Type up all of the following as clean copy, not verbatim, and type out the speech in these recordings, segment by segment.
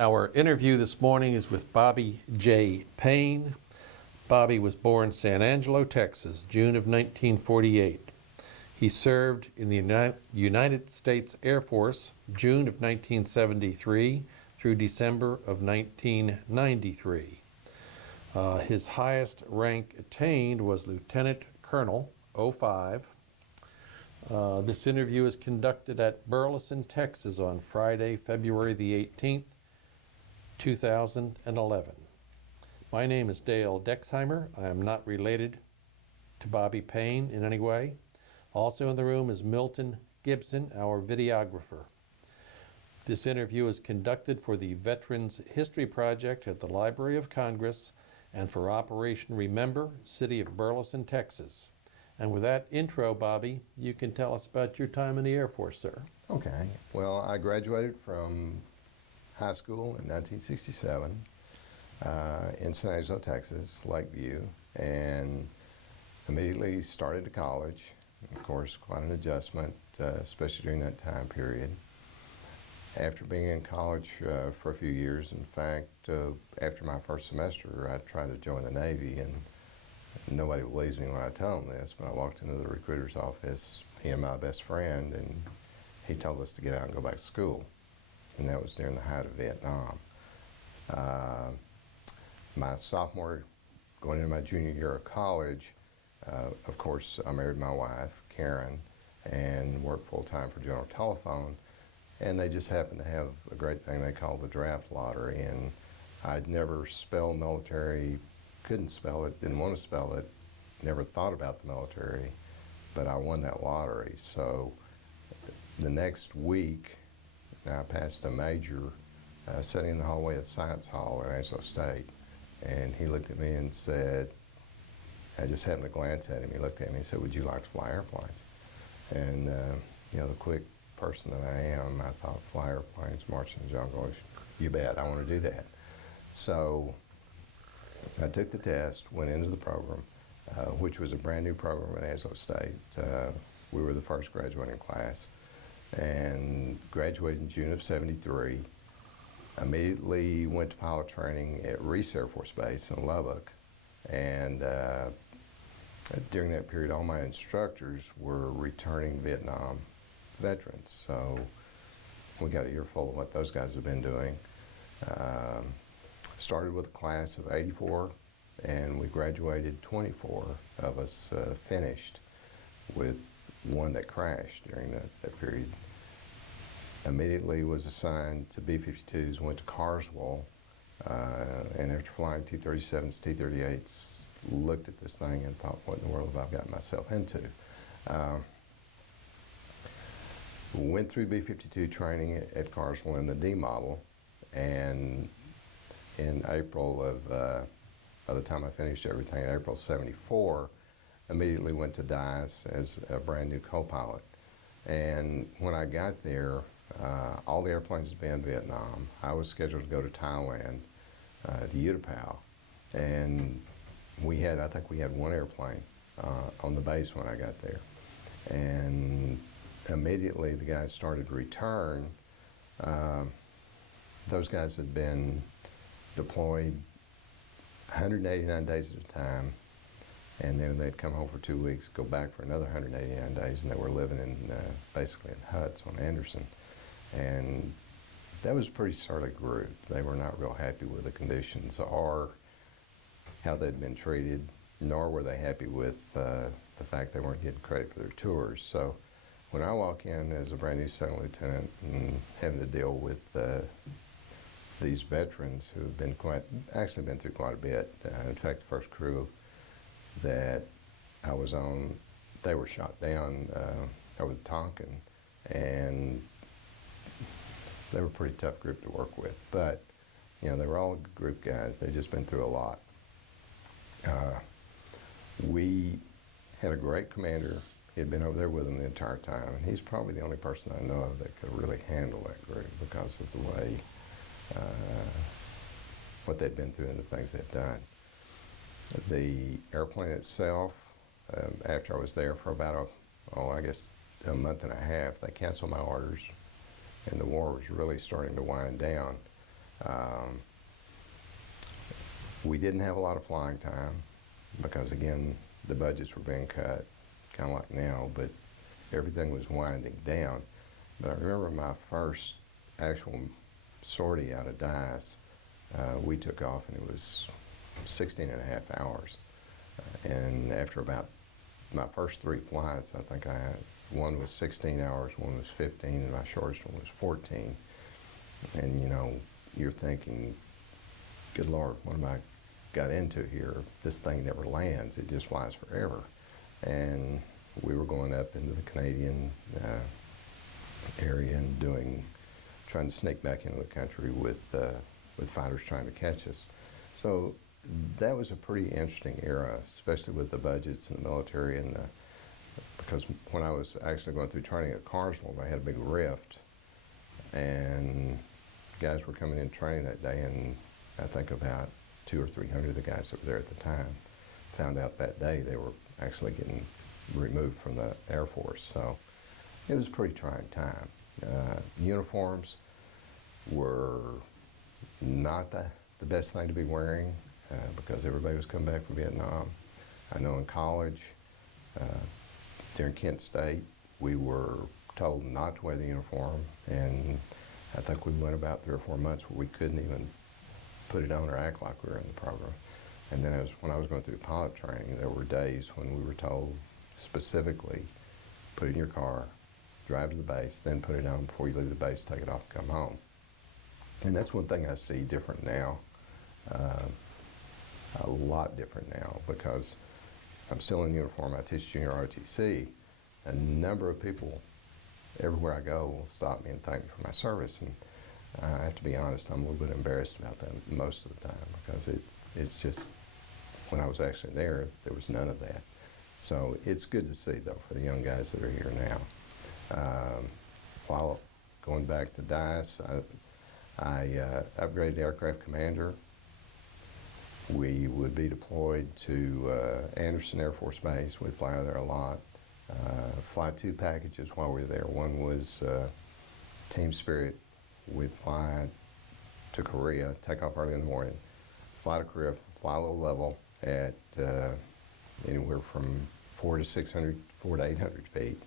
Our interview this morning is with Bobby J. Payne. Bobby was born San Angelo, Texas, June of 1948. He served in the United States Air Force, June of 1973 through December of 1993. His highest rank attained was Lieutenant Colonel, 05. This interview is conducted at Burleson, Texas on Friday, February the 18th, 2011. My name is Dale Dexheimer. I am not related to Bobby Payne in any way. Also in the room is Milton Gibson, our videographer. This interview is conducted for the Veterans History Project at the Library of Congress and for Operation Remember, City of Burleson, Texas. And with that intro, Bobby, you can tell us about your time in the Air Force, sir. Okay. Well, I graduated from high school in 1967 in San Angelo, Texas, Lakeview, and immediately started to college. Of course, quite an adjustment, especially during that time period. After being in college for a few years, in fact, after my first semester, I tried to join the Navy, and nobody believes me when I tell them this, but I walked into the recruiter's office, he and my best friend, and he told us to get out and go back to school. And that was during the height of Vietnam. My sophomore, going into my junior year of college, of course, I married my wife, Karen, and worked full-time for General Telephone. And they just happened to have a great thing they call the draft lottery. And I'd never spelled military, couldn't spell it, didn't want to spell it, never thought about the military, but I won that lottery. So the next week, I passed a major sitting in the hallway of the Science Hall at Angelo State. And he looked at me and said, I just happened to glance at him. He looked at me and said, "Would you like to fly airplanes?" And, the quick person that I am, I thought, fly airplanes, march in the jungle, you bet, I want to do that. So I took the test, went into the program, which was a brand new program at Angelo State. We were the first graduating class, and graduated in June of '73. Immediately went to pilot training at Reese Air Force Base in Lubbock, and during that period, all my instructors were returning Vietnam veterans, so we got an earful of what those guys have been doing. Started with a class of 84, and we graduated 24 of us finished, with one that crashed during that period. Immediately was assigned to B-52s, went to Carswell, and after flying T-37s, T-38s, looked at this thing and thought, what in the world have I gotten myself into? Went through B-52 training at Carswell in the D model, and in April of, by the time I finished everything, in April '74, immediately went to DICE as a brand new co-pilot. And when I got there, all the airplanes had been in Vietnam. I was scheduled to go to Thailand, to Utapao, and I think we had one airplane on the base when I got there. And immediately the guys started to return. Those guys had been deployed 189 days at a time, and then they'd come home for 2 weeks, go back for another 189 days, and they were living in basically in huts on Anderson. And that was a pretty surly group. They were not real happy with the conditions or how they'd been treated, nor were they happy with the fact they weren't getting credit for their tours. So when I walk in as a brand new second lieutenant and having to deal with these veterans who have been actually been through quite a bit. In fact, the first crew that I was on, they were shot down over the Tonkin, and they were a pretty tough group to work with. But, they were all group guys. They'd just been through a lot. We had a great commander. He had been over there with them the entire time, and he's probably the only person I know of that could really handle that group because of the way, what they'd been through and the things they'd done. The airplane itself, after I was there for about a month and a half, they canceled my orders, and the war was really starting to wind down. Um, we didn't have a lot of flying time because, again, the budgets were being cut, kind of like now, but everything was winding down. But I remember my first actual sortie out of Dice, we took off and it was 16 and a half hours. And after about my first 3 flights, I think I had, one was 16 hours, one was 15, and my shortest one was 14. And, you know, you're thinking, good Lord, what am I got into here? This thing never lands. It just flies forever. And we were going up into the Canadian area and trying to sneak back into the country with fighters trying to catch us. So that was a pretty interesting era, especially with the budgets in the military, and because when I was actually going through training at Carswell, they had a big rift, and guys were coming in training that day, and I think about 200 or 300 of the guys that were there at the time found out that day they were actually getting removed from the Air Force. So it was a pretty trying time. Uniforms were not the best thing to be wearing because everybody was coming back from Vietnam. I know in college, during Kent State, we were told not to wear the uniform, and I think we went about 3 or 4 months where we couldn't even put it on or act like we were in the program. And then when I was going through pilot training, there were days when we were told specifically, put it in your car, drive to the base, then put it on before you leave the base, take it off and come home. And that's one thing I see different now, a lot different now, because I'm still in uniform. I teach junior ROTC. A number of people everywhere I go will stop me and thank me for my service. And I have to be honest, I'm a little bit embarrassed about that most of the time, because it's just, when I was actually there was none of that. So it's good to see, though, for the young guys that are here now. While going back to Dice, I upgraded aircraft commander. We would be deployed to Anderson Air Force Base. We'd fly there a lot. Fly 2 packages while we were there. One was Team Spirit. We'd fly to Korea, take off early in the morning, fly to Korea, fly low level at anywhere from 400 to 800 feet,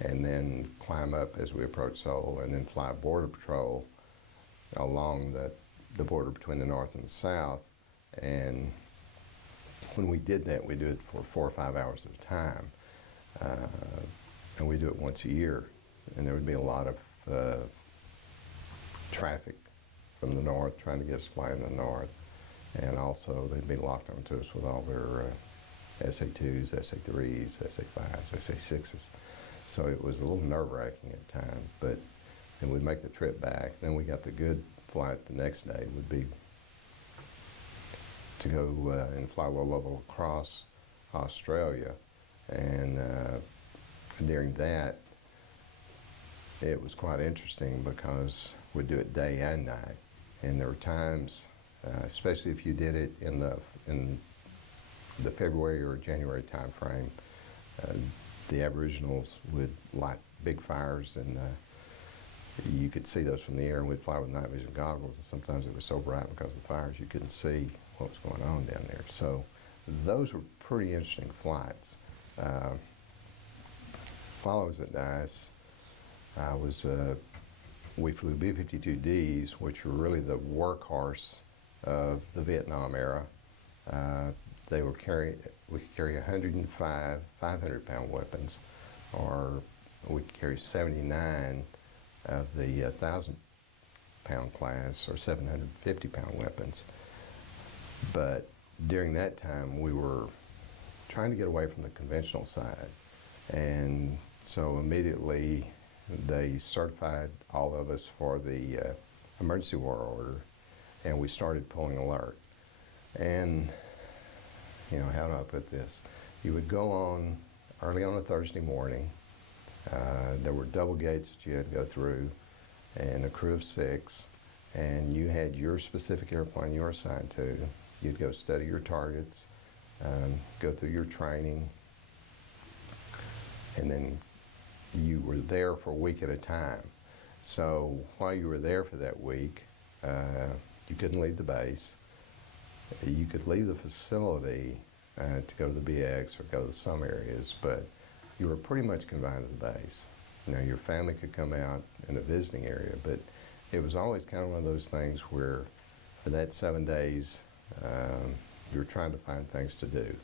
and then climb up as we approach Seoul, and then fly border patrol along the border between the north and the south. And when we did that, we do it for 4 or 5 hours at a time, and we do it once a year. And there would be a lot of traffic from the north trying to get us to fly in the north, and also they'd be locked onto us with all their SA2s, SA3s, SA5s, SA6s. So it was a little nerve-wracking at times, but then we'd make the trip back. Then we got the good flight the next day would be to go and fly low level across Australia. And during that, it was quite interesting because we'd do it day and night. And there were times, especially if you did it in the February or January time frame, the Aboriginals would light big fires, and you could see those from the air, and we'd fly with night vision goggles, and sometimes it was so bright because of the fires you couldn't see what was going on down there. So those were pretty interesting flights. While I was at Dice, we flew B-52Ds, which were really the workhorse of the Vietnam era. We could carry 105 500-pound weapons, or we could carry 79 of the 1,000-pound class, or 750-pound weapons. But during that time, we were trying to get away from the conventional side. And so immediately they certified all of us for the emergency war order, and we started pulling alert. And, you know, how do I put this? You would go on early on a Thursday morning. There were double gates that you had to go through, and a crew of 6, and you had your specific airplane you were assigned to. You'd go study your targets, go through your training, and then you were there for a week at a time. So while you were there for that week, You couldn't leave the base. You could leave the facility to go to the BX or go to some areas, but you were pretty much confined to the base. Now, your family could come out in a visiting area, but it was always kind of one of those things where for that 7 days, you were trying to find things to do.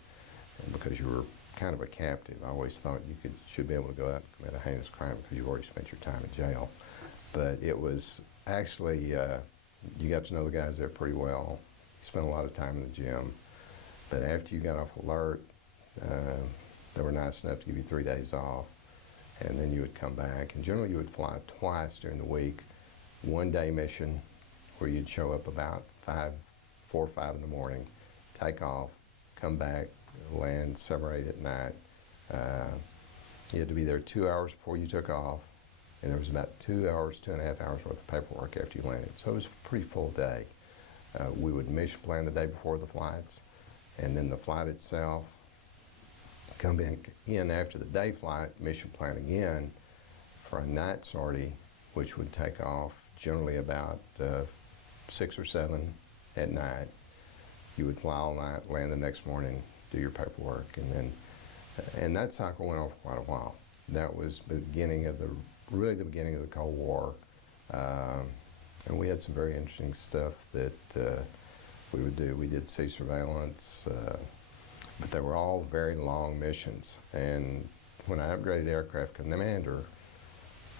And because you were kind of a captive, I always thought you should be able to go out and commit a heinous crime because you've already spent your time in jail. But it was actually, you got to know the guys there pretty well. You spent a lot of time in the gym. But after you got off alert, they were nice enough to give you 3 days off. And then you would come back. And generally you would fly twice during the week. 1 day mission where you'd show up about 4 or 5 in the morning, take off, come back, land 7 or 8 at night. You had to be there 2 hours before you took off. And there was about 2 hours, 2.5 hours worth of paperwork after you landed. So it was a pretty full day. We would mission plan the day before the flights, and then the flight itself, come in after the day flight, mission plan again for a night sortie, which would take off generally about 6 or 7 at night. You would fly all night, land the next morning, do your paperwork, and that cycle went on for quite a while. That was the beginning of really the beginning of the Cold War. And we had some very interesting stuff that we would do. We did sea surveillance, but they were all very long missions. And when I upgraded aircraft commander,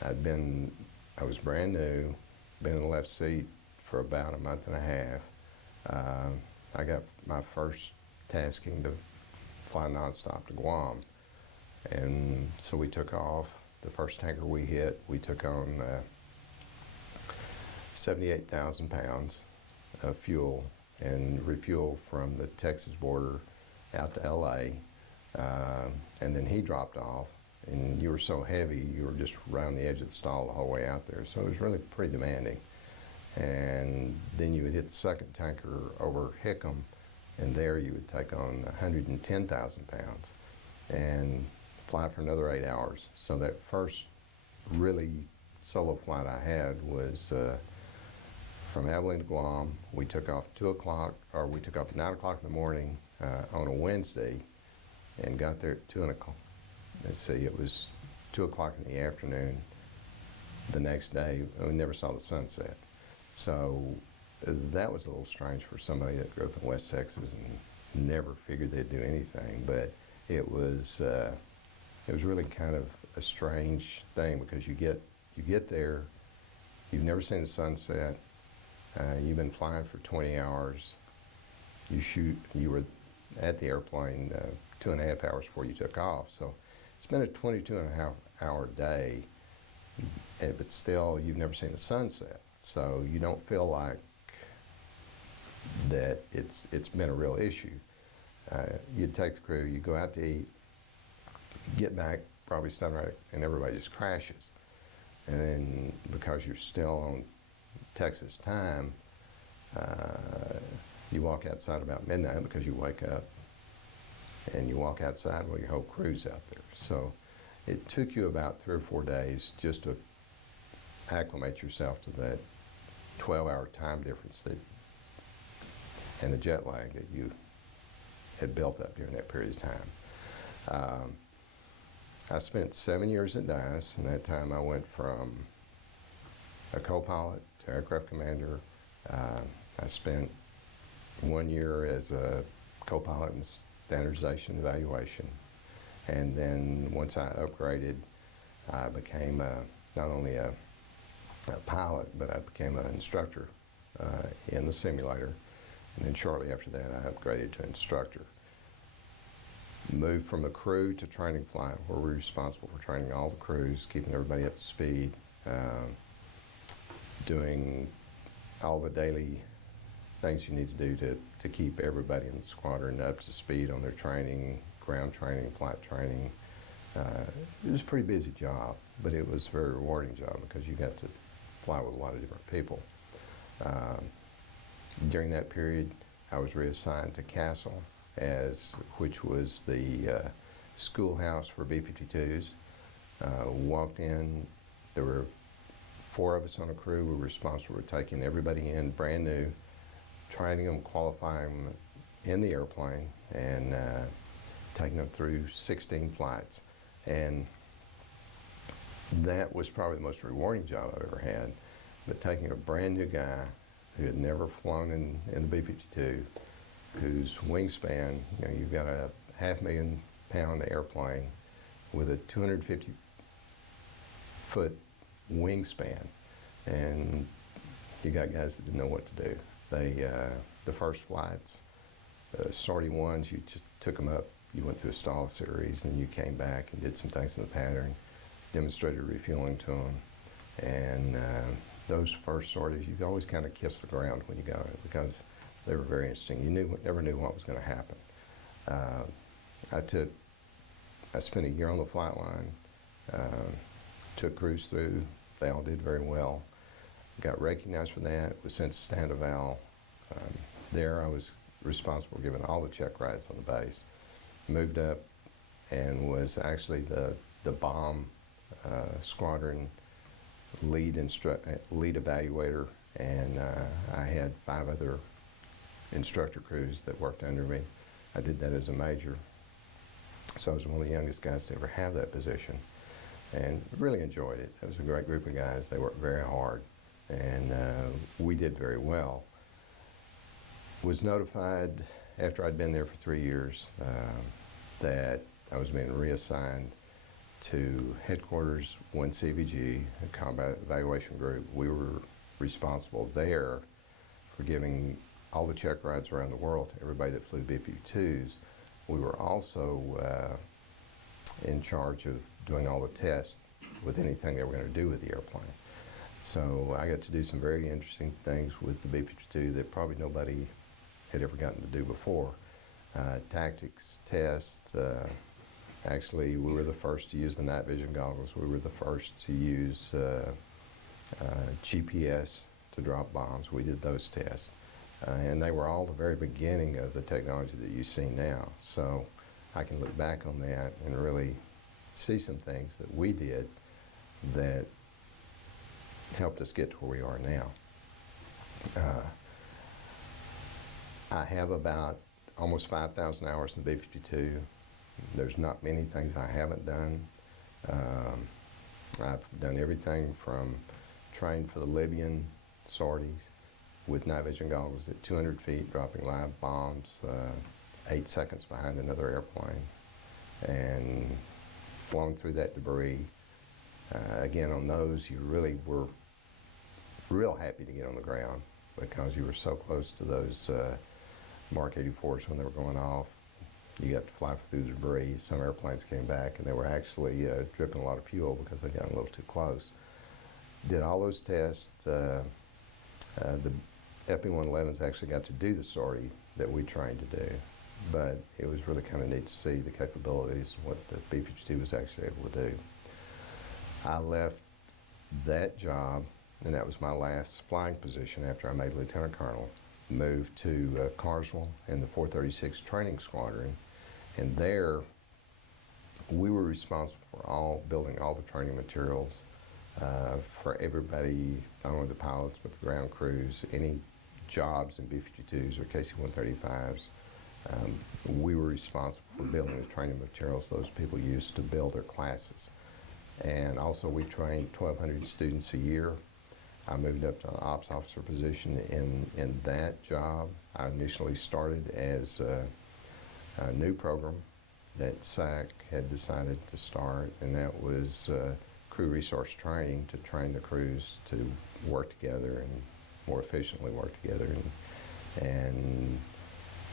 I was brand new, been in the left seat for about a month and a half. I got my first tasking to fly nonstop to Guam. And so we took off. The first tanker we hit, we took on 78,000 pounds of fuel and refuel from the Texas border out to LA. And then he dropped off, and you were so heavy, you were just around the edge of the stall the whole way out there. So it was really pretty demanding. And then you would hit the second tanker over Hickam, and there you would take on 110,000 pounds and fly for another 8 hours. So that first really solo flight I had was from Abilene to Guam. We took off 2 o'clock, or we took off at 9 o'clock in the morning on a Wednesday and got there at 2 o'clock. Let's see, it was 2 o'clock in the afternoon the next day. We never saw the sunset. So that was a little strange for somebody that grew up in West Texas and never figured they'd do anything. But it was really kind of a strange thing because you get there, you've never seen the sunset, you've been flying for 20 hours, you were at the airplane 2.5 hours before you took off. So it's been a 22.5-hour day, but still you've never seen the sunset. So you don't feel like that it's been a real issue. You'd take the crew, you go out to eat, get back probably 7 or 8, and everybody just crashes. And then because you're still on Texas time, you walk outside about midnight because you wake up and you walk outside while your whole crew's out there. So it took you about 3 or 4 days just to acclimate yourself to that 12-hour time difference and the jet lag that you had built up during that period of time. I spent 7 years at DICE, and that time I went from a co-pilot to aircraft commander. I spent 1 year as a co-pilot in standardization evaluation. And then once I upgraded, I became not only a pilot, but I became an instructor in the simulator. And then shortly after that, I upgraded to instructor. Moved from the crew to training flight, where we're responsible for training all the crews, keeping everybody up to speed, doing all the daily things you need to do to keep everybody in the squadron up to speed on their training, ground training, flight training. It was a pretty busy job, but it was a very rewarding job because you got to fly with a lot of different people. During that period, I was reassigned to Castle, which was the schoolhouse for B-52s. Walked in, there were 4 of us on a crew. We were responsible for taking everybody in brand new training them, qualifying them in the airplane, and taking them through 16 flights. And that was probably the most rewarding job I've ever had. But taking a brand new guy who had never flown in the B-52, whose wingspan, you've got a 500,000-pound airplane with a 250-foot wingspan, and you got guys that didn't know what to do. The first flights, sortie ones, you just took them up, you went through a stall series, and you came back and did some things in the pattern, demonstrated refueling to them, and those first sorties, you always kind of kissed the ground when you got it because they were very interesting. You never knew what was going to happen. I spent a year on the flight line, took crews through. They all did very well. Got recognized for that, was sent to Standoval. There I was responsible for giving all the check rides on the base. Moved up and was actually the bomb squadron lead evaluator, and I had 5 other instructor crews that worked under me. I did that as a major, so I was one of the youngest guys to ever have that position, and really enjoyed it. It was a great group of guys. They worked very hard, and we did very well. Was notified after I'd been there for 3 years that I was being reassigned to Headquarters 1 CVG, a combat evaluation group. We were responsible there for giving all the check rides around the world to everybody that flew B-52s. We were also in charge of doing all the tests with anything they were going to do with the airplane. So I got to do some very interesting things with the B-52 that probably nobody had ever gotten to do before. Tactics tests. Actually, we were the first to use the night vision goggles. We were the first to use GPS to drop bombs. We did those tests. And they were all the very beginning of the technology that you see now. So I can look back on that and really see some things that we did that helped us get to where we are now. I have about almost 5,000 hours in the B-52. There's not many things I haven't done. I've done everything from trained for the Libyan sorties with night vision goggles at 200 feet, dropping live bombs 8 seconds behind another airplane, and flown through that debris. Again, on those, you really were real happy to get on the ground because you were so close to those Mark 84s when they were going off. You got to fly through the debris. Some airplanes came back and they were actually dripping a lot of fuel because they got a little too close. Did all those tests. The FB-111s actually got to do the sortie that we trained to do, but it was really kind of neat to see the capabilities of what the B-52 was actually able to do. I left that job, and that was my last flying position after I made Lieutenant Colonel. Moved to Carswell in the 436 Training Squadron, and there we were responsible for building all the training materials for everybody, not only the pilots but the ground crews, any jobs in B-52s or KC-135s. We were responsible for building the training materials those people used to build their classes. And also we trained 1,200 students a year. I moved up to an ops officer position in that job. I initially started as a new program that SAC had decided to start, and that was crew resource training to train the crews to work together and more efficiently work together. And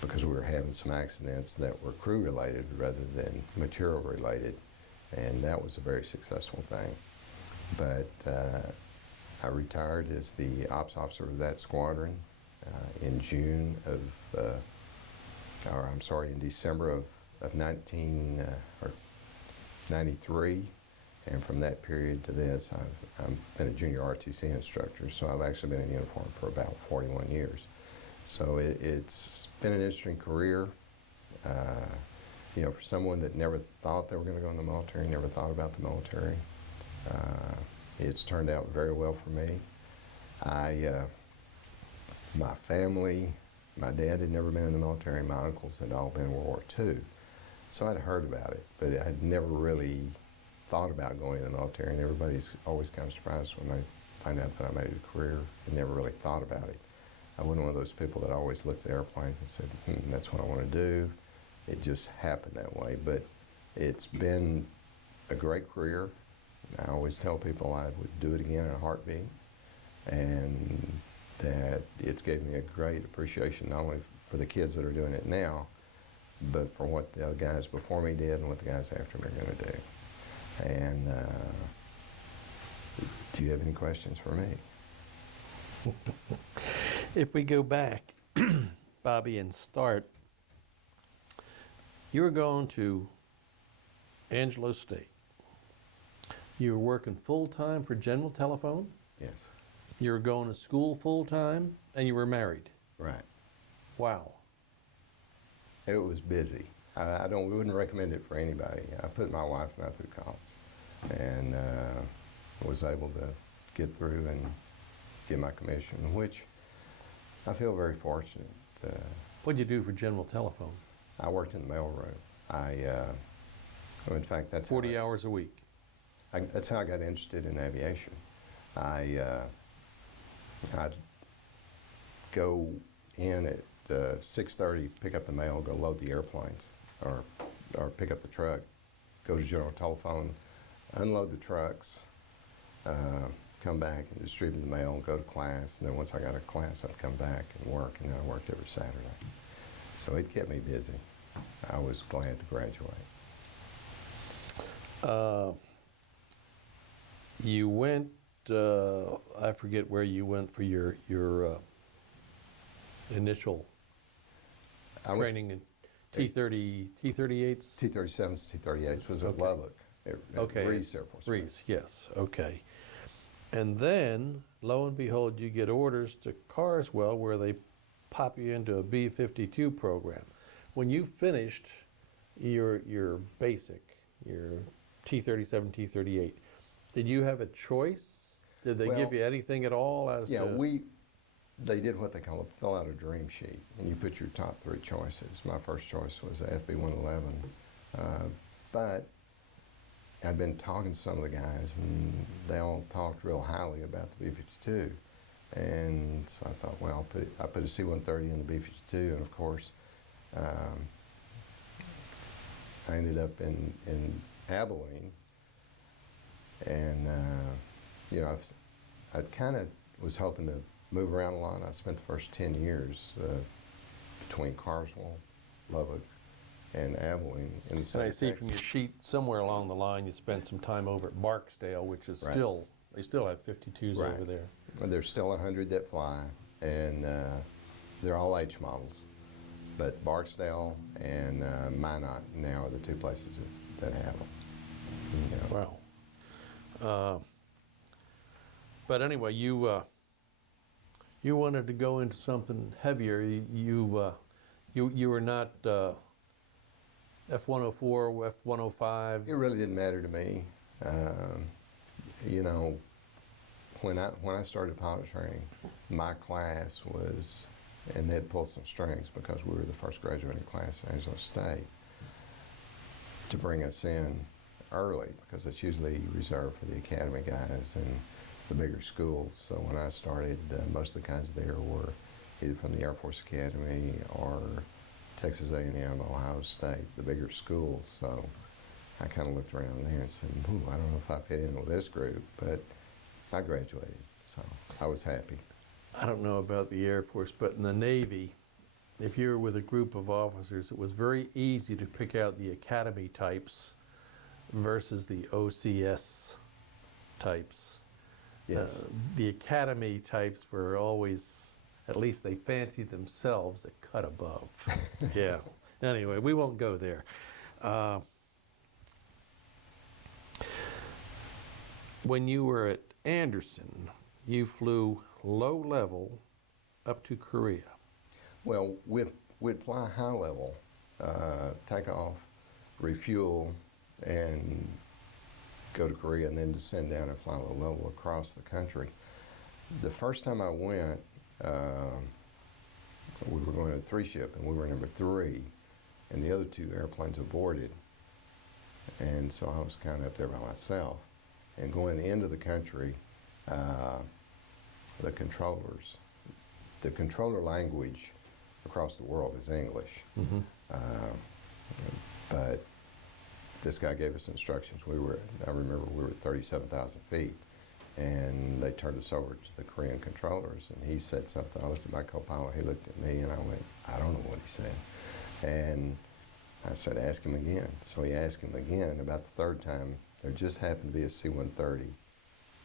because we were having some accidents that were crew related rather than material related, and that was a very successful thing. But I retired as the ops officer of that squadron in December of 1993. And from that period to this, I've been a junior RTC instructor, so I've actually been in uniform for about 41 years. So it's been an interesting career. For someone that never thought they were going to go in the military, never thought about the military, it's turned out very well for me. My family My dad had never been in the military. My uncles had all been in World War II. So I'd heard about it, but I'd never really thought about going in the military, and everybody's always kind of surprised when they find out that I made a career and never really thought about it. I wasn't one of those people that always looked at airplanes and said, that's what I want to do. It just happened that way, but it's been a great career. I always tell people I would do it again in a heartbeat, and that it's given me a great appreciation not only for the kids that are doing it now, but for what the other guys before me did and what the guys after me are going to do. And do you have any questions for me? If we go back, Bobby, and start, you were going to Angelo State. You were working full-time for General Telephone. Yes. You were going to school full-time, and you were married. Right. Wow. It was busy. We wouldn't recommend it for anybody. I put my wife and I through college, and was able to get through and get my commission, which I feel very fortunate. What'd you do for General Telephone? I worked in the mailroom. In fact, that's 40 hours a week. That's how I got interested in aviation. I'd go in at 6:30, pick up the mail, go load the airplanes, or pick up the truck, go to General Telephone, unload the trucks, come back and distribute the mail, go to class, and then once I got to class, I'd come back and work, and then I worked every Saturday. So it kept me busy. I was glad to graduate. You went, I forget where you went for your initial training in T-30, T-38s? T-37s, T-38s was at Lubbock, at Reese Air Force Base. Reese, yes, okay. And then, lo and behold, you get orders to Carswell where they pop you into a B-52 program. When you finished your basic, your T-37, T-38, did you have a choice? Did they give you anything at all as to? They did what they call fill out a dream sheet, and you put your top 3 choices. My first choice was the FB-111, but I'd been talking to some of the guys, and they all talked real highly about the B-52, and so I thought, well, I put a C-130 in the B-52, and of course, I ended up in Abilene, and I kind of was hoping to move around a lot. I spent the first 10 years between Carswell, Lubbock, and Abilene in the state And I of see Texas. from your sheet somewhere along the line you spent some time over at Barksdale, which is Right. they still have 52s Right. over there. And there's still 100 that fly, and they're all H models. But Barksdale and Minot now are the 2 places that have them. You know. Wow. But anyway, you wanted to go into something heavier. You were not F-104, F-105. It really didn't matter to me. When I started pilot training, my class was, and they'd pull some strings because we were the first graduating class at Angelo State, to bring us in early, because it's usually reserved for the academy guys and the bigger schools. So when I started, most of the guys there were either from the Air Force Academy or Texas A&M, Ohio State, the bigger schools. So I kind of looked around there and said, I don't know if I fit in with this group, but I graduated, so I was happy. I don't know about the Air Force, but in the Navy, if you were with a group of officers, it was very easy to pick out the academy types versus the OCS types. Yes. The academy types were always, at least they fancied themselves a cut above. Yeah. Anyway, we won't go there. When you were at Anderson, you flew low level up to Korea. Well, we'd fly high level, take off, refuel, and go to Korea, and then descend down and fly low level across the country. The first time I went, we were going to 3-ship, and we were number 3, and the other 2 airplanes aborted. And so I was kind of up there by myself. And going into the country, the controller language across the world is English. Mm-hmm. But this guy gave us instructions. I remember we were at 37,000 feet, and they turned us over to the Korean controllers, and he said something. I looked at my co-pilot, he looked at me, and I went, I don't know what he said. And I said, ask him again. So he asked him again. About the 3rd time, there just happened to be a C-130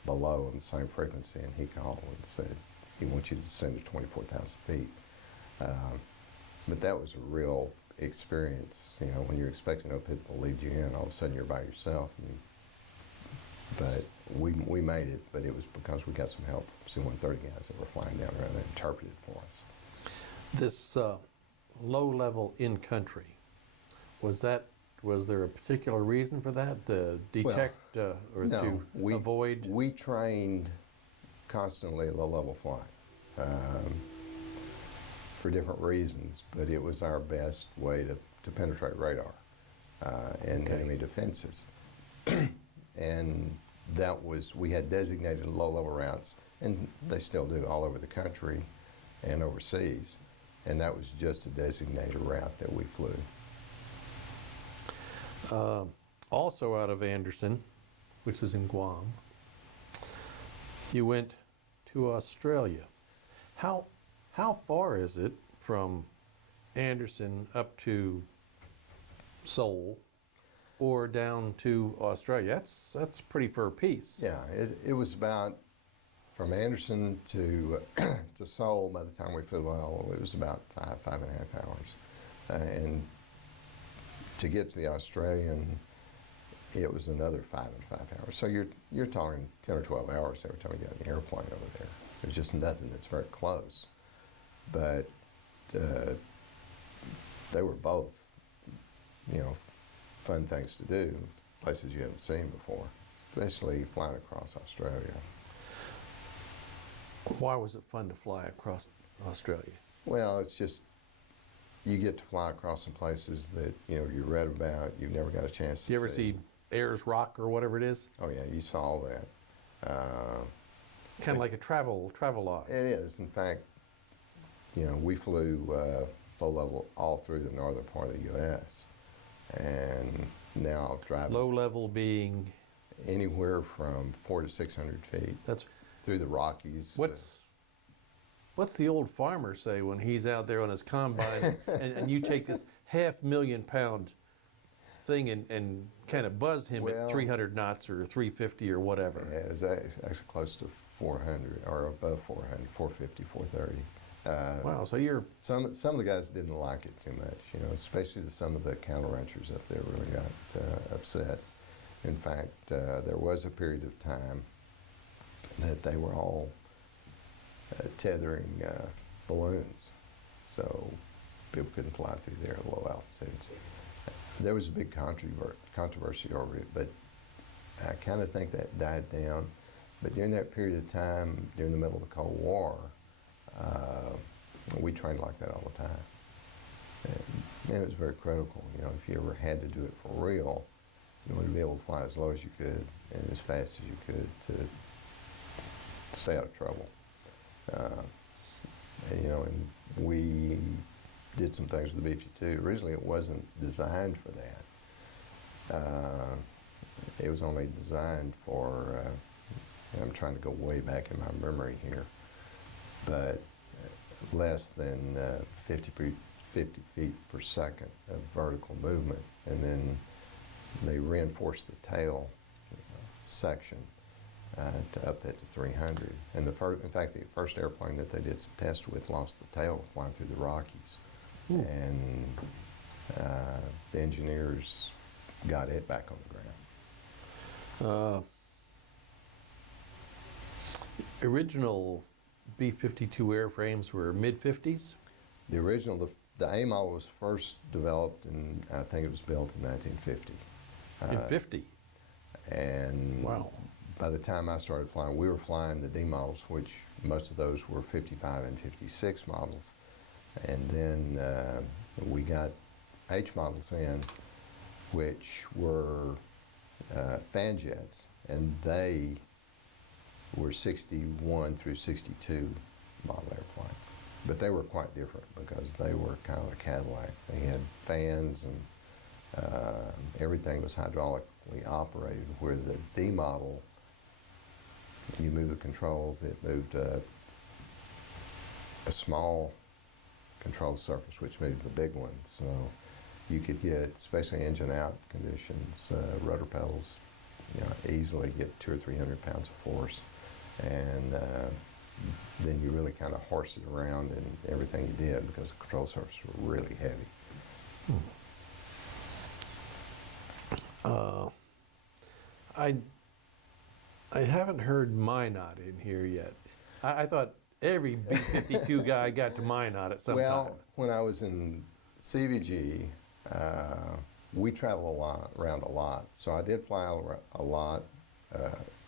below on the same frequency, and he called and said, he wants you to descend to 24,000 feet. But that was a real experience, when you're expecting other people to lead you in, all of a sudden you're by yourself. But we made it, but it was because we got some help from C-130 guys that were flying down around and interpreted for us. This low level in country, was there a particular reason for that? To detect or No, to avoid? We trained constantly at low level flying for different reasons, but it was our best way to penetrate radar and enemy defenses. And we had designated low level routes, and they still do all over the country and overseas. And that was just a designated route that we flew. Also out of Anderson, which is in Guam, you went to Australia. How far is it from Anderson up to Seoul or down to Australia? That's pretty far piece. Yeah, it was about, from Anderson to to Seoul, by the time we flew well, it was about 5.5 hours. And to get to the Australian, it was another 5.5 hours. So you're talking 10 or 12 hours every time you got in the airplane over there. There's just nothing that's very close. But they were both, fun things to do, places you haven't seen before, especially flying across Australia. Why was it fun to fly across Australia? Well, it's just, you get to fly across some places that, you read about, you've never got a chance to see. You ever see Ayers Rock or whatever it is? Oh yeah, you saw all that. Kind of like a travel log. It is. In fact, we flew low level all through the northern part of the U.S. And now driving Low level being? anywhere from 400 to 600 feet. That's through the Rockies. What's the old farmer say when he's out there on his combine and you take this 500,000 pound thing and kind of buzz him at 300 knots or 350 or whatever? Yeah, it was actually close to 400 or above 400, 450, 430. Wow, so you're... Some of the guys didn't like it too much, especially some of the cattle ranchers up there really got upset. In fact, there was a period of time that they were all tethering balloons, so people couldn't fly through there at low altitudes. There was a big controversy over it, but I kind of think that died down. But during that period of time, during the middle of the Cold War, we trained like that all the time. And it was very critical. If you ever had to do it for real, you wanted to be able to fly as low as you could and as fast as you could to stay out of trouble. And we did some things with the B-52. Originally, it wasn't designed for that. It was only designed for, I'm trying to go way back in my memory here, but less than 50 feet per second of vertical movement. And then they reinforced the tail section to up that to 300. And in fact, the first airplane that they did some tests with lost the tail flying through the Rockies. Ooh. And the engineers got it back on the ground. Original B-52 airframes were mid-50s? The original, the A model was first developed, and I think it was built in 1950. In 50? And wow. By the time I started flying, we were flying the D models, which most of those were 55 and 56 models. And then we got H models in, which were fan jets, and they were 61 through 62 model airplanes. But they were quite different because they were kind of a Cadillac. They had fans, and everything was hydraulically operated, where the D model, you move the controls, it moved a small control surface, which moved the big one. So you could get, especially engine out conditions, rudder pedals, easily get 200 or 300 pounds of force. And then you really kind of horse it around in everything you did, because the control surfaces were really heavy. I haven't heard Minot in here yet. I thought every B-52 guy got to Minot at some time. Well, when I was in CVG, we traveled around a lot. So I did fly a lot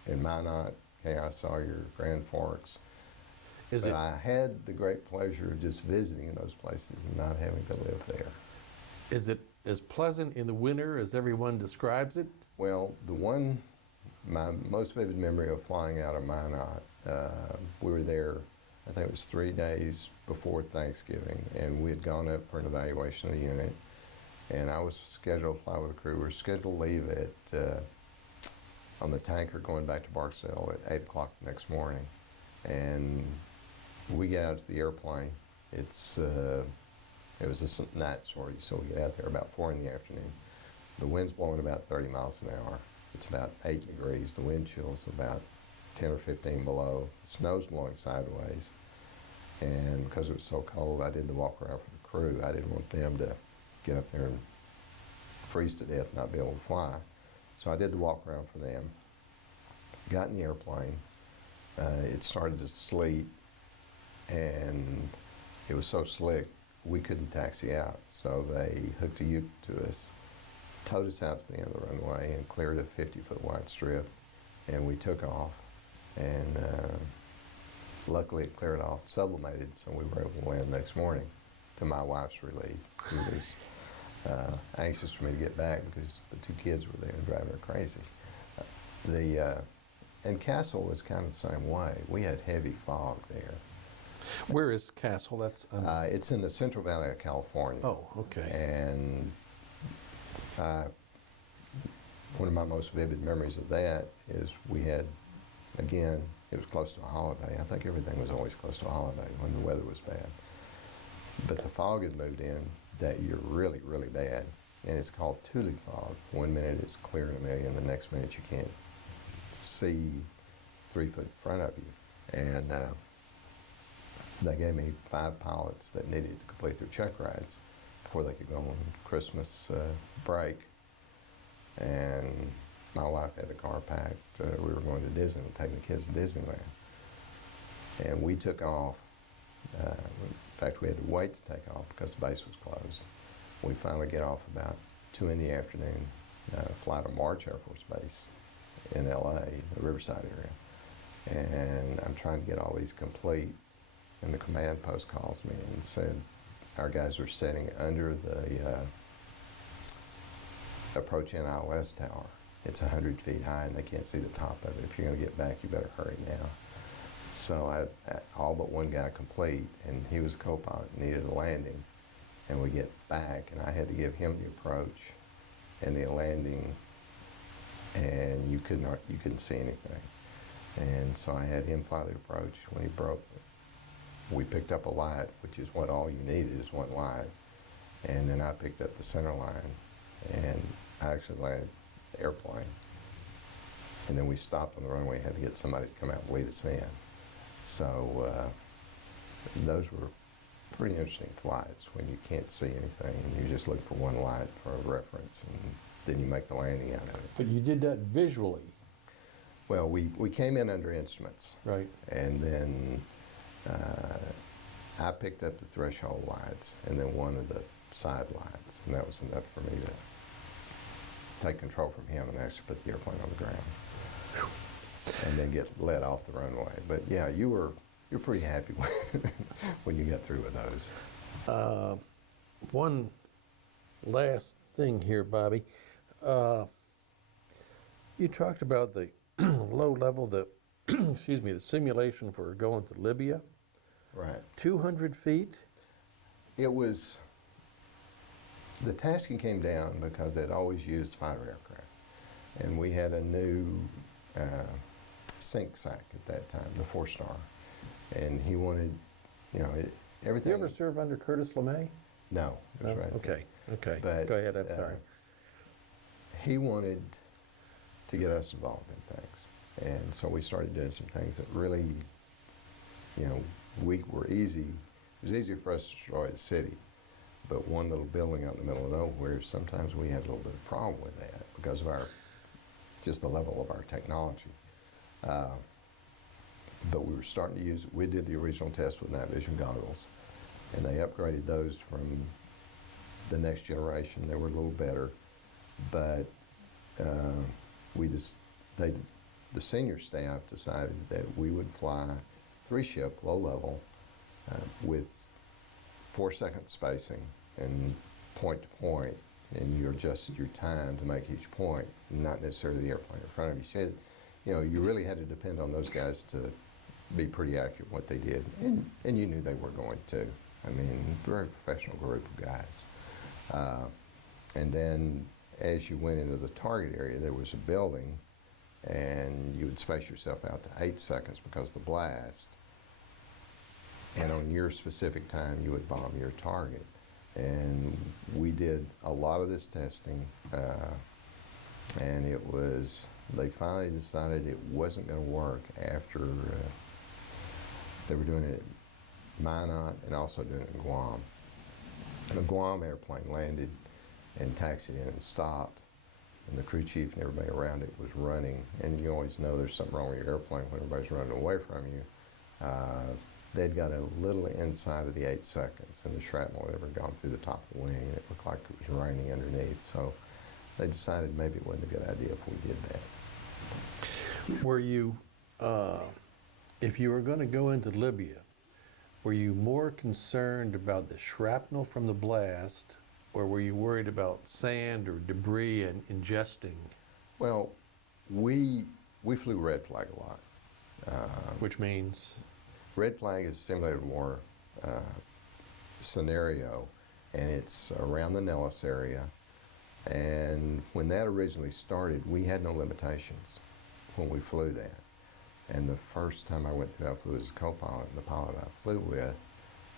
in Minot, KI Sawyer, Grand Forks. But I had the great pleasure of just visiting those places and not having to live there. Is it as pleasant in the winter as everyone describes it? Well, my most vivid memory of flying out of Minot, we were there, I think it was 3 days before Thanksgiving, and we had gone up for an evaluation of the unit, and I was scheduled to fly with the crew. We were scheduled to leave on the tanker going back to Barksdale at 8 o'clock the next morning, and we get out to the airplane. It was a night sortie, so we get out there about 4 in the afternoon. The wind's blowing about 30 miles an hour. It's about 8 degrees. The wind chill's about 10 or 15 below. The snow's blowing sideways. And because it was so cold, I did the walk around for the crew. I didn't want them to get up there and freeze to death and not be able to fly. So I did the walk around for them. Got in the airplane. It started to sleet, and it was so slick we couldn't taxi out. So they hooked a ute to us, towed us out to the end of the runway, and cleared a 50-foot wide strip, and we took off. And luckily it cleared off, sublimated, so we were able to land the next morning, to my wife's relief, who was anxious for me to get back because the 2 kids were there and driving her crazy. And Castle was kind of the same way. We had heavy fog there. Where is Castle? That's it's in the Central Valley of California. Oh, okay. And one of my most vivid memories of that is we had, again, it was close to a holiday. I think everything was always close to a holiday when the weather was bad. But the fog had moved in that year really, really bad. And it's called Thule fog. 1 minute it's clear in a million, the next minute you can't see 3 foot in front of you. And they gave me 5 pilots that needed to complete their check rides before they could go on Christmas break. And my wife had a car packed. We were going to Disney, taking the kids to Disneyland. And we took off. In fact, we had to wait to take off because the base was closed. We finally get off about 2 in the afternoon, fly to March Air Force Base in LA, the Riverside area. And I'm trying to get all these complete, and the command post calls me and said, our guys are sitting under the approach NILS tower. It's 100 feet high and they can't see the top of it. If you're going to get back, you better hurry now. So I all but one guy complete, and he was a co-pilot, needed a landing. And we get back, and I had to give him the approach and the landing, and you couldn't see anything. And so I had him fly the approach. When he broke, we picked up a light, which is what all you needed is one light. And then I picked up the center line, and I actually landed the airplane. And then we stopped on the runway, had to get somebody to come out and lead us in. So those were pretty interesting flights when you can't see anything and you just look for one light for a reference, and then you make the landing out of it. But you did that visually. Well, we came in under instruments. Right. And then I picked up the threshold lights and then one of the side lights, and that was enough for me to take control from him and actually put the airplane on the ground. And then get let off the runway. But yeah, you're pretty happy when you get through with those. One last thing here, Bobby. You talked about the low level, excuse me, the simulation for going to Libya. Right. 200 feet? It was, the tasking came down because they'd always used fighter aircraft. And we had a new sink sack at that time, the 4-star. And he wanted, everything. Did you ever serve under Curtis LeMay? No, it was No? right. Okay. But, Go ahead, I'm sorry. He wanted to get us involved in things. And so we started doing some things that really, we were easy. It was easier for us to destroy the city. But one little building out in the middle of nowhere, sometimes we had a little bit of problem with that because of just the level of our technology. But we were starting to use, we did the original test with night vision goggles, and they upgraded those from the next generation. They were a little better, but the senior staff decided that we would fly 3-ship, low level, with 4-second spacing and point to point, and you adjusted your time to make each point, not necessarily the airplane in front of you. So you really had to depend on those guys to be pretty accurate what they did, and you knew they were going to. I mean, very professional group of guys. And then as you went into the target area, there was a building, and you would space yourself out to 8 seconds because of the blast. And on your specific time, you would bomb your target. And we did a lot of this testing, and they finally decided it wasn't going to work after they were doing it at Minot and also doing it in Guam. And the Guam airplane landed and taxied in and stopped, and the crew chief and everybody around it was running. And you always know there's something wrong with your airplane when everybody's running away from you. They'd got a little inside of the 8 seconds, and the shrapnel had ever gone through the top of the wing, and it looked like it was raining underneath. So they decided maybe it wasn't a good idea if we did that. Were you, if you were going to go into Libya, were you more concerned about the shrapnel from the blast, or were you worried about sand or debris and ingesting? Well, we flew red flag a lot. Which means? Red flag is a simulated war scenario, and it's around the Nellis area. And when that originally started, we had no limitations when we flew that. And the first time I went through, I flew as a co-pilot, and the pilot I flew with,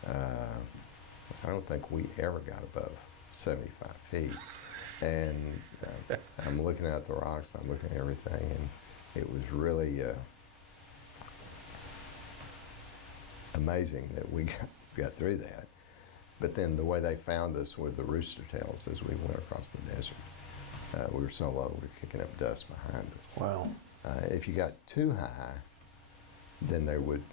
I don't think we ever got above 75 feet. And I'm looking at the rocks, I'm looking at everything, and it was really amazing that we got through that. But then the way they found us with the rooster tails as we went across the desert. We were so low, we were kicking up dust behind us. Wow. If you got too high, then they would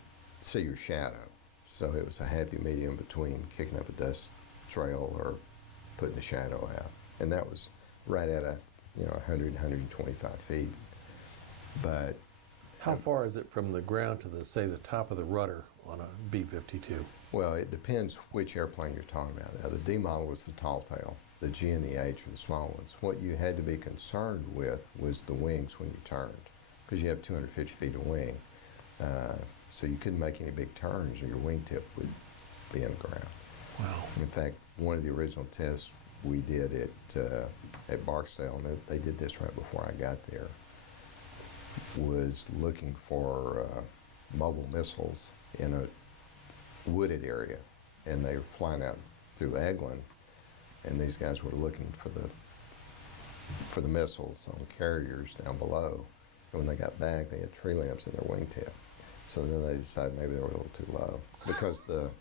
see your shadow. So it was a happy medium between kicking up a dust trail or putting a shadow out. And that was right at 100, 125 feet. But How far is it from the ground to say the top of the rudder on a B-52? Well, it depends which airplane you're talking about. Now, the D model was the tall tail. The G and the H are the small ones. What you had to be concerned with was the wings when you turned, because you have 250 feet of wing. So you couldn't make any big turns or your wingtip would be in the ground. Wow. In fact, one of the original tests we did at Barksdale, and they did this right before I got there, was looking for mobile missiles in a wooded area. And they were flying out through Eglin, and these guys were looking for the missiles on carriers down below. And when they got back, they had tree limbs in their wingtip. So then they decided maybe they were a little too low, because the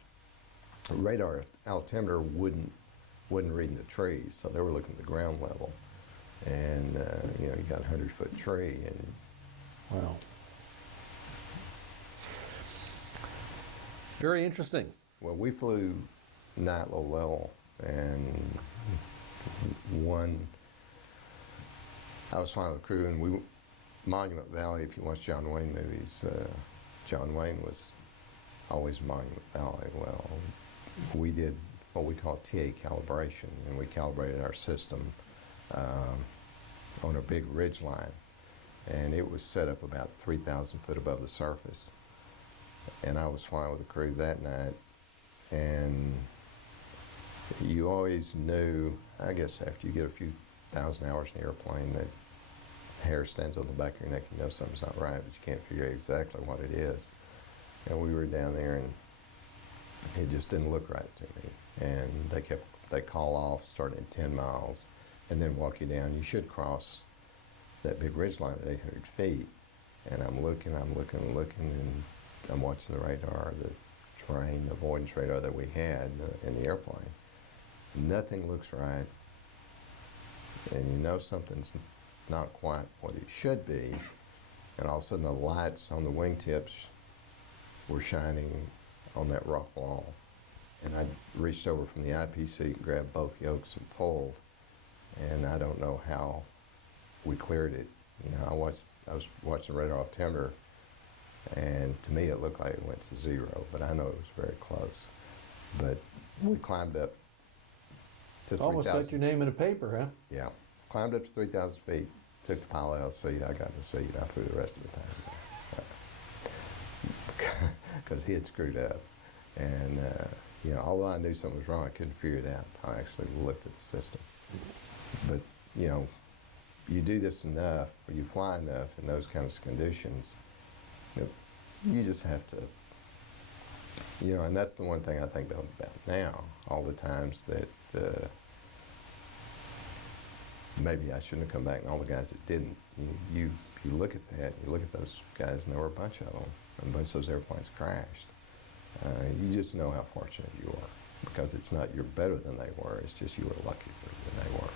radar altimeter wasn't reading the trees, so they were looking at the ground level. And you got a 100-foot tree, and wow. Very interesting. well, we flew night low level, and I was flying with the crew, and Monument Valley, if you watch John Wayne movies, John Wayne was always Monument Valley. Well, we did what we call TA calibration, and we calibrated our system on a big ridge line, and it was set up about 3,000 foot above the surface. And I was flying with the crew that night, and you always knew, I guess after you get a few thousand hours in the airplane, that hair stands on the back of your neck, you know something's not right, but you can't figure out exactly what it is. And we were down there, and it just didn't look right to me. And they call off starting at 10 miles and then walk you down. You should cross that big ridge line at 800 feet. And I'm looking, and I'm watching the radar, the terrain avoidance radar that we had in the airplane. Nothing looks right, and you know something's not quite what it should be. And all of a sudden the lights on the wingtips were shining on that rock wall. And I reached over from the eyepiece seat and grabbed both yokes and pulled. And I don't know how we cleared it. You know, I was watching the radar altimeter, and to me it looked like it went to 0, but I know it was very close. But we climbed up to 3,000. Almost got your name in a paper, huh? Yeah. Climbed up to 3,000 feet, took the pilot out of the seat. I got in the seat. I flew the rest of the time. Because he had screwed up. And, you know, although I knew something was wrong, I couldn't figure it out. I actually looked at the system. But, you know, you do this enough, or you fly enough in those kinds of conditions, you just have to, you know, and that's the one thing I think about now, all the times that maybe I shouldn't have come back, and all the guys that didn't. You look at that, you look at those guys, and there were a bunch of them, and a bunch of those airplanes crashed. You just know how fortunate you are, because it's not you're better than they were, it's just you were luckier than they were.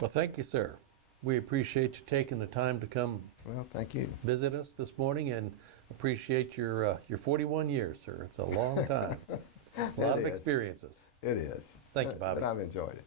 Well, thank you, sir. We appreciate you taking the time to come Well, thank you. visit us this morning, and appreciate your 41 years, sir. It's a long time. A lot of It is. experiences. It is. Thank you, Bobby. But I've enjoyed it.